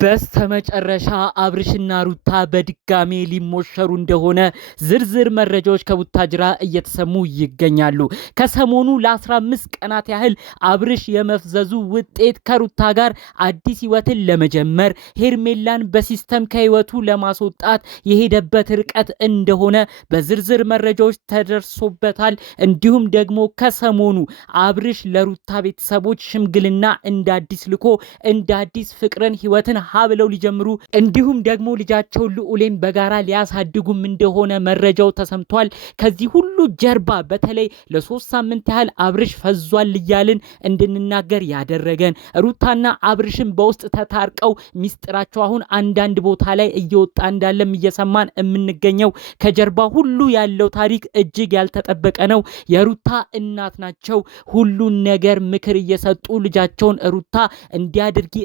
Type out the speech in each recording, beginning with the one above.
በስተመጨረሻ አብርሽና ሩታ በድጋሜ ሊሞሸሩ እንደሆነ ዝርዝር መረጃዎች ከቡታጅራ እየተሰሙ ይገኛሉ። ከሰሞኑ ለ15 ቀናት ያህል አብርሽ የመፍዘዙ ውጤት ከሩታ ጋር አዲስ ህይወትን ለመጀመር ሄርሜላን በሲስተም ከህይወቱ ለማስወጣት የሄደበት ርቀት እንደሆነ በዝርዝር መረጃዎች ተደርሶበታል። እንዲሁም ደግሞ ከሰሞኑ አብርሽ ለሩታ ቤተሰቦች ሽምግልና እንደ አዲስ ልኮ እንደ አዲስ ፍቅርን ህይወትን ሀብለው ሊጀምሩ እንዲሁም ደግሞ ልጃቸውን ልዑሌን በጋራ ሊያሳድጉም እንደሆነ መረጃው ተሰምቷል። ከዚህ ሁሉ ጀርባ በተለይ ለ3 ሳምንት ያህል አብርሽ ፈዟል እያልን እንድንናገር ያደረገን ሩታና አብርሽን በውስጥ ተታርቀው ሚስጥራቸው አሁን አንዳንድ ቦታ ላይ እየወጣ እንዳለም እየሰማን የምንገኘው ከጀርባ ሁሉ ያለው ታሪክ እጅግ ያልተጠበቀ ነው። የሩታ እናት ናቸው ሁሉን ነገር ምክር እየሰጡ ልጃቸውን ሩታ እንዲያድርጊ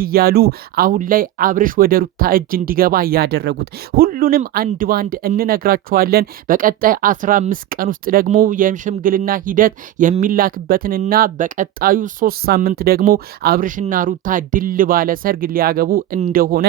እያሉ አሁን ላይ አብርሽ ወደ ሩታ እጅ እንዲገባ ያደረጉት ሁሉንም አንድ ባንድ እንነግራችኋለን። በቀጣይ 15 ቀን ውስጥ ደግሞ የሽምግልና ሂደት የሚላክበትንና በቀጣዩ 3 ሳምንት ደግሞ አብርሽና ሩታ ድል ባለ ሰርግ ሊያገቡ እንደሆነ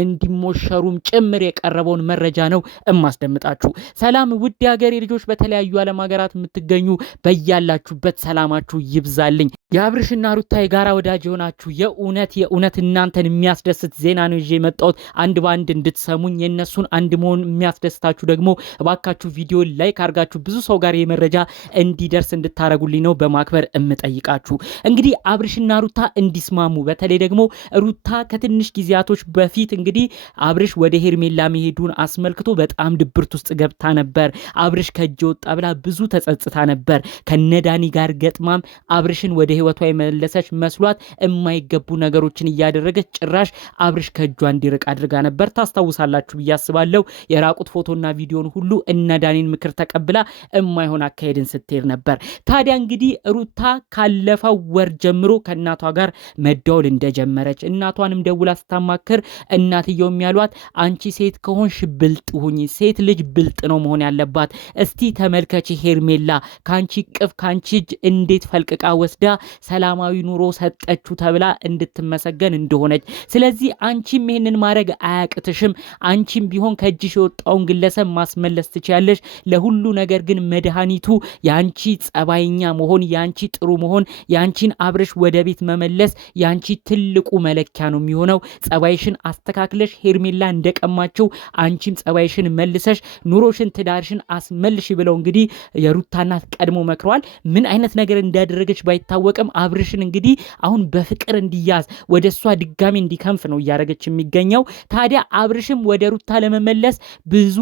እንዲሞሸሩም ጭምር የቀረበውን መረጃ ነው እማስደምጣችሁ። ሰላም ውድ የሀገሬ ልጆች፣ በተለያዩ ዓለም ሀገራት የምትገኙ በያላችሁበት ሰላማችሁ ይብዛልኝ። የአብርሽና ሩታ የጋራ ወዳጅ የሆናችሁ የእውነት እናንተን የሚያስደስት ዜና ነው ይዤ የመጣሁት። አንድ ባንድ እንድትሰሙኝ የነሱን አንድ መሆን የሚያስደስታችሁ ደግሞ እባካችሁ ቪዲዮ ላይክ አድርጋችሁ ብዙ ሰው ጋር የመረጃ እንዲደርስ እንድታረጉልኝ ነው በማክበር እምጠይቃችሁ። እንግዲህ አብርሽና ሩታ እንዲስማሙ በተለይ ደግሞ ሩታ ከትንሽ ጊዜያቶች በፊት እንግዲህ አብርሽ ወደ ሄርሜላ መሄዱን አስመልክቶ በጣም ድብርት ውስጥ ገብታ ነበር። አብርሽ ከእጅ ወጣ ብላ ብዙ ተጸጽታ ነበር። ከነዳኒ ጋር ገጥማም አብርሽን ወደ ህይወቷ የመለሰች መስሏት የማይገቡ ነገሮችን እያደረገች ጭራሽ አብርሽ ከእጇ እንዲርቅ አድርጋ ነበር። ታስታውሳላችሁ ብዬ አስባለሁ። የራቁት ፎቶና ቪዲዮን ሁሉ እነዳኒን ምክር ተቀብላ የማይሆን አካሄድን ስትሄድ ነበር። ታዲያ እንግዲህ ሩታ ካለፈው ወር ጀምሮ ከእናቷ ጋር መደወል እንደጀመረች እናቷንም ደውላ ስታማክር እናትየውም ያሏት አንቺ ሴት ከሆንሽ ብልጥ ሁኚ፣ ሴት ልጅ ብልጥ ነው መሆን ያለባት። እስቲ ተመልከቺ ሄርሜላ ካንቺ ቅፍ ካንቺ እጅ እንዴት ፈልቅቃ ወስዳ ሰላማዊ ኑሮ ሰጠችው ተብላ እንድትመሰገን እንደሆነች። ስለዚህ አንቺም ይሄንን ማድረግ አያቅትሽም። አንቺም ቢሆን ከእጅሽ የወጣውን ግለሰብ ማስመለስ ትችያለሽ። ለሁሉ ነገር ግን መድኃኒቱ ያንቺ ጸባይኛ መሆን፣ ያንቺ ጥሩ መሆን፣ ያንቺን አብርሽ ወደ ቤት መመለስ ያንቺ ትልቁ መለኪያ ነው የሚሆነው። ጸባይሽን አስተካክለሽ ሄርሜላ እንደቀማቸው አንቺም ጸባይሽን መልሰሽ ኑሮሽን ትዳርሽን አስመልሽ ብለው እንግዲህ የሩታ እናት ቀድሞ መክረዋል። ምን አይነት ነገር እንዳደረገች ባይታወቅም አብርሽን እንግዲህ አሁን በፍቅር እንዲያዝ ወደ እሷ ድጋሚ እንዲከንፍ ነው እያደረገች የሚገኘው። ታዲያ አብርሽም ወደ ሩታ ለመመለስ ብዙ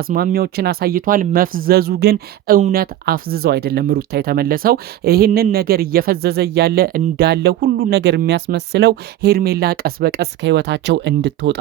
አዝማሚያዎችን አሳይቷል። መፍዘዙ ግን እውነት አፍዝዘው አይደለም ሩታ የተመለሰው። ይህንን ነገር እየፈዘዘ እያለ እንዳለ ሁሉ ነገር የሚያስመስለው ሄርሜላ ቀስ በቀስ ከህይወታቸው እንድትወጣ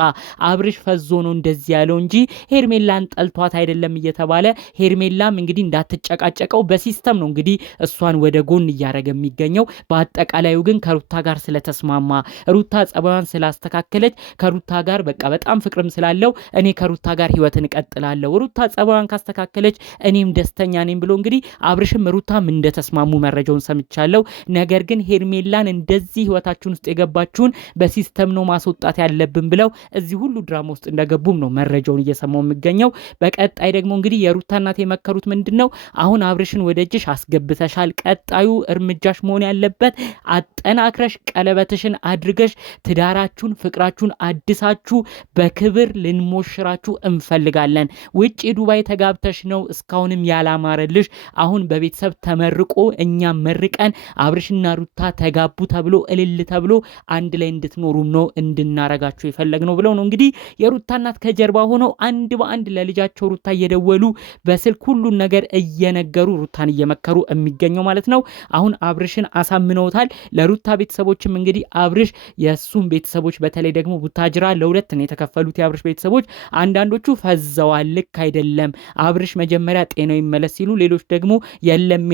አብርሽ ፈዞ ነው እንደዚህ ያለው እንጂ ሄርሜላን ጠልቷት አይደለም እየተባለ ሄርሜላም እንግዲህ እንዳትጨቃጨቀው በሲስተም ነው እንግዲህ እሷን ወደ ጎን እያደረገ የሚገኘው። በአጠቃላዩ ግን ከሩታ ጋር ስለተስማማ ሩታ ጸባዩን ስላስተካከለች ከሩታ ጋር በቃ በጣም ፍቅርም ስላለው እኔ ከሩታ ጋር ህይወትን እቀጥላለሁ፣ ሩታ ጸባዩን ካስተካከለች እኔም ደስተኛ ነኝ ብሎ እንግዲህ አብርሽም ሩታም እንደተስማሙ መረጃውን ሰምቻለሁ። ነገር ግን ሄርሜላን እንደዚህ ህይወታችሁን ውስጥ የገባችሁን በሲስተም ነው ማስወጣት ያለብን ብለው እዚህ ሁሉ ድራማ ውስጥ እንደገቡም ነው መረጃውን እየሰማው የሚገኘው። በቀጣይ ደግሞ እንግዲህ የሩታ እናት የመከሩት ምንድነው? አሁን አብርሽን ወደ እጅሽ አስገብተሻል፣ ቀጣዩ እርምጃሽ መሆን ያለበት አጠናክረሽ ቀለበትሽን አድርገሽ ትዳራችሁን ፍቅራችሁን አድሳችሁ በክብር ልንሞሽራችሁ እንፈልጋለን። ውጪ ዱባይ ተጋብተሽ ነው እስካሁንም ያላማረልሽ። አሁን በቤተሰብ ተመርቆ እኛም መርቀን አብርሽና ሩታ ተጋቡ ተብሎ እልል ተብሎ አንድ ላይ እንድትኖሩም ነው እንድናረጋችሁ የፈለግነው ብለው ነው እንግዲህ የሩታ እናት ከጀርባ ሆነው አንድ በአንድ ለልጃቸው ሩታ እየደወሉ በስልክ ሁሉን ነገር እየነገሩ ሩታን እየመከሩ የሚገኘው ማለት ነው። አሁን አብርሽን አሳምነውታል። ለሩታ ቤተሰቦችም እንግዲህ አብርሽ የሱም ቤተሰቦች በተለይ ደግሞ ቡታጅራ ለሁለት ነው የተከፈሉት። የአብርሽ ቤተሰቦች አንዳንዶቹ ፈዘዋል፣ ልክ አይደለም አብርሽ መጀመሪያ ጤናው ይመለስ ሲሉ፣ ሌሎች ደግሞ የለም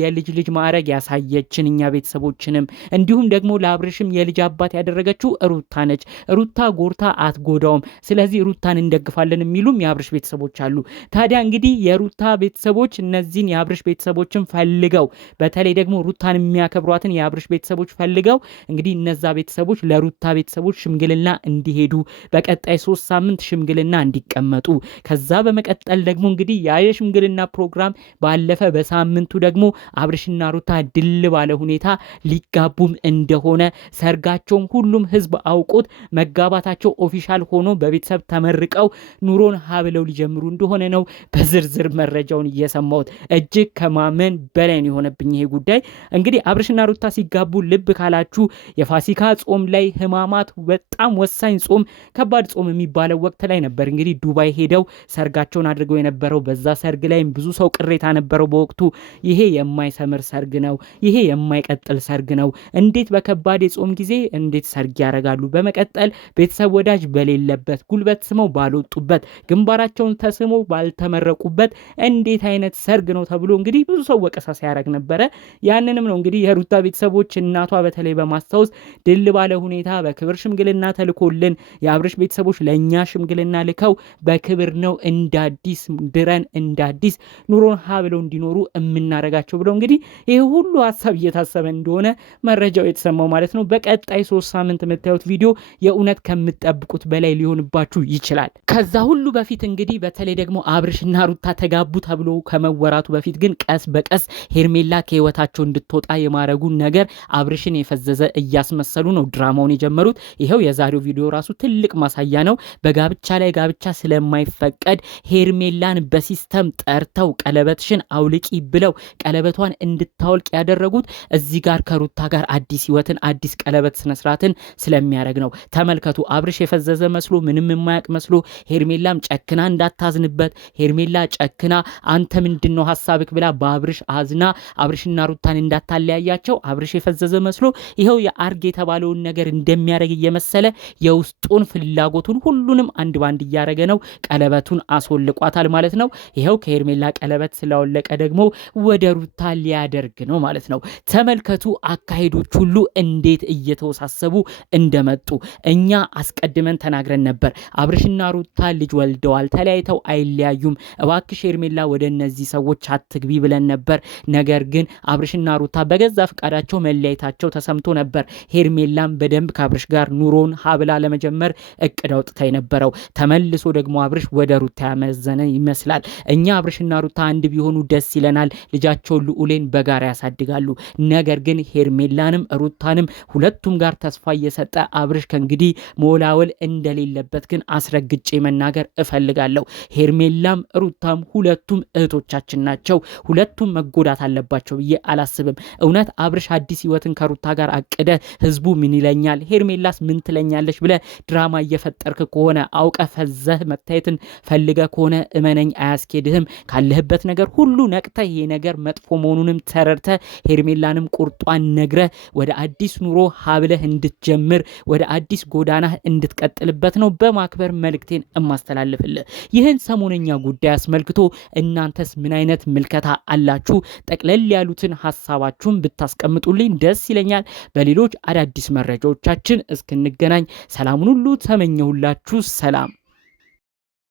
የልጅ ማዕረግ ያሳየችን እኛ ቤተሰቦችንም እንዲሁም ደግሞ ለአብርሽም የልጅ አባት ያደረገችው ሩታ ነች። ሩታ ጎርታ አትጎዳውም፣ ስለዚህ ሩታን እንደግፋለን የሚሉም የአብርሽ ቤተሰቦች አሉ። ታዲያ እንግዲህ የሩታ ቤተሰቦች እነዚህን የአብርሽ ቤተሰቦችን ፈልገው በተለይ ደግሞ ሩታን የሚያከብሯትን የአብርሽ ቤተሰቦች ፈልገው እንግዲህ እነዛ ቤተሰቦች ለሩታ የሩታ ቤተሰቦች ሽምግልና እንዲሄዱ በቀጣይ 3 ሳምንት ሽምግልና እንዲቀመጡ ከዛ በመቀጠል ደግሞ እንግዲህ ያ የሽምግልና ፕሮግራም ባለፈ በሳምንቱ ደግሞ አብርሽና ሩታ ድል ባለ ሁኔታ ሊጋቡም እንደሆነ ሰርጋቸውም ሁሉም ህዝብ አውቆት መጋባታቸው ኦፊሻል ሆኖ በቤተሰብ ተመርቀው ኑሮን ሀብለው ሊጀምሩ እንደሆነ ነው በዝርዝር መረጃውን እየሰማሁት። እጅግ ከማመን በላይ ነው የሆነብኝ ይሄ ጉዳይ። እንግዲህ አብርሽና ሩታ ሲጋቡ ልብ ካላችሁ የፋሲካ ጾም ላይ ህማማት በጣም ወሳኝ ጾም፣ ከባድ ጾም የሚባለው ወቅት ላይ ነበር እንግዲህ ዱባይ ሄደው ሰርጋቸውን አድርገው የነበረው። በዛ ሰርግ ላይ ብዙ ሰው ቅሬታ ነበረው በወቅቱ። ይሄ የማይሰምር ሰርግ ነው፣ ይሄ የማይቀጥል ሰርግ ነው፣ እንዴት በከባድ የጾም ጊዜ እንዴት ሰርግ ያደርጋሉ? በመቀጠል ቤተሰብ ወዳጅ በሌለበት፣ ጉልበት ስመው ባልወጡበት፣ ግንባራቸውን ተስመው ባልተመረቁበት እንዴት አይነት ሰርግ ነው ተብሎ እንግዲህ ብዙ ሰው ወቀሳ ሲያደርግ ነበረ። ያንንም ነው እንግዲህ የሩታ ቤተሰቦች እናቷ በተለይ በማስታወስ ድል ባለ ሁኔታ በክብር ሽምግልና ተልኮልን የአብርሽ ቤተሰቦች ለእኛ ሽምግልና ልከው በክብር ነው እንዳዲስ ድረን እንዳዲስ ኑሮን ሀ ብለው እንዲኖሩ የምናደርጋቸው ብለው እንግዲህ ይህ ሁሉ ሀሳብ እየታሰበ እንደሆነ መረጃው የተሰማው ማለት ነው። በቀጣይ 3 ሳምንት የምታዩት ቪዲዮ የእውነት ከምትጠብቁት በላይ ሊሆንባችሁ ይችላል። ከዛ ሁሉ በፊት እንግዲህ በተለይ ደግሞ አብርሽና ሩታ ተጋቡ ተብሎ ከመወራቱ በፊት ግን ቀስ በቀስ ሄርሜላ ከህይወታቸው እንድትወጣ የማረጉን ነገር አብርሽን የፈዘዘ እያስመሰሉ ነው ድራማውን የጀመሩት። ይሄው የዛሬው ቪዲዮ ራሱ ትልቅ ማሳያ ነው። በጋብቻ ላይ ጋብቻ ስለማይፈቀድ ሄርሜላን በሲስተም ጠርተው ቀለበትሽን አውልቂ ብለው ቀለበቷን እንድታወልቅ ያደረጉት እዚህ ጋር ከሩታ ጋር አዲስ ህይወትን አዲስ ቀለበት ስነስርዓትን ስለሚያደርግ ነው። ተመልከቱ። አብርሽ የፈዘዘ መስሎ ምንም የማያውቅ መስሎ ሄርሜላም ጨክና እንዳታዝንበት ሄርሜላ ጨክና አንተ ምንድነው ሐሳብክ ብላ በአብርሽ አዝና አብርሽና ሩታን እንዳታለያያቸው አብርሽ የፈዘዘ መስሎ ይሄው የአርግ የተባለውን ነገር እንደሚያደርግ እየመሰለ የውስጡን ፍላጎቱን ሁሉንም አንድ ባንድ እያደረገ ነው። ቀለበቱን አስወልቋታል ማለት ነው። ይሄው ከሄርሜላ ቀለበት ስላወለቀ ደግሞ ወደ ሩታ ሊያደርግ ነው ማለት ነው። ተመልከቱ አካሄዶች ሁሉ እንዴት እየተወሳሰቡ እንደመጡ። እኛ አስቀድመን ተናግረን ነበር። አብርሽና ሩታ ልጅ ወልደዋል፣ ተለያይተው አይለያዩም፣ እባክሽ ሄርሜላ ወደ እነዚህ ሰዎች አትግቢ ብለን ነበር። ነገር ግን አብርሽና ሩታ በገዛ ፍቃዳቸው መለያየታቸው ተሰምቶ ነበር። ሄርሜላም በደንብ ከአብርሽ ጋር ኑሮን ሀብላ ለመጀመር እቅድ አውጥታ የነበረው ተመልሶ ደግሞ አብርሽ ወደ ሩታ ያመዘነ ይመስላል። እኛ አብርሽና ሩታ አንድ ቢሆኑ ደስ ይለናል፣ ልጃቸውን ልዑሌን በጋራ ያሳድጋሉ። ነገር ግን ሄርሜላንም ሩታንም ሁለቱም ጋር ተስፋ እየሰጠ አብርሽ ከእንግዲህ መወላወል እንደሌለበት ግን አስረግጬ መናገር እፈልጋለሁ። ሄርሜላም ሩታም ሁለቱም እህቶቻችን ናቸው። ሁለቱም መጎዳት አለባቸው ብዬ አላስብም። እውነት አብርሽ አዲስ ህይወትን ከሩታ ጋር አቅደ ህዝቡ ምን ይለኛል፣ ሄርሜላስ ምን ትለኛለች ብለ ድራማ እየፈጠርክ ከሆነ አውቀ ፈዘህ መታየትን ፈልገ ከሆነ እመነኝ አያስኬድህም። ካለህበት ነገር ሁሉ ነቅተ ይሄ ነገር መጥፎ መሆኑንም ተረድተ ሄርሜላንም ቁርጧን ነግረ ወደ አዲስ ኑሮ ሀብለህ እንድትጀምር ወደ አዲስ ጎዳናህ እንድትቀጥልበት ነው በማክበር መልእክቴን እማስተላልፍልህ። ይህን ሰሞነኛ ጉዳይ አስመልክቶ እናንተስ ምን አይነት ምልከታ አላችሁ? ጠቅለል ያሉትን ሐሳባችሁን ብታስቀምጡልኝ ደስ ይለኛል። በሌሎች አዳዲስ መረጃዎቻችን እስክንገናኝ ሰላሙን ሁሉ ተመኘሁላችሁ። ሰላም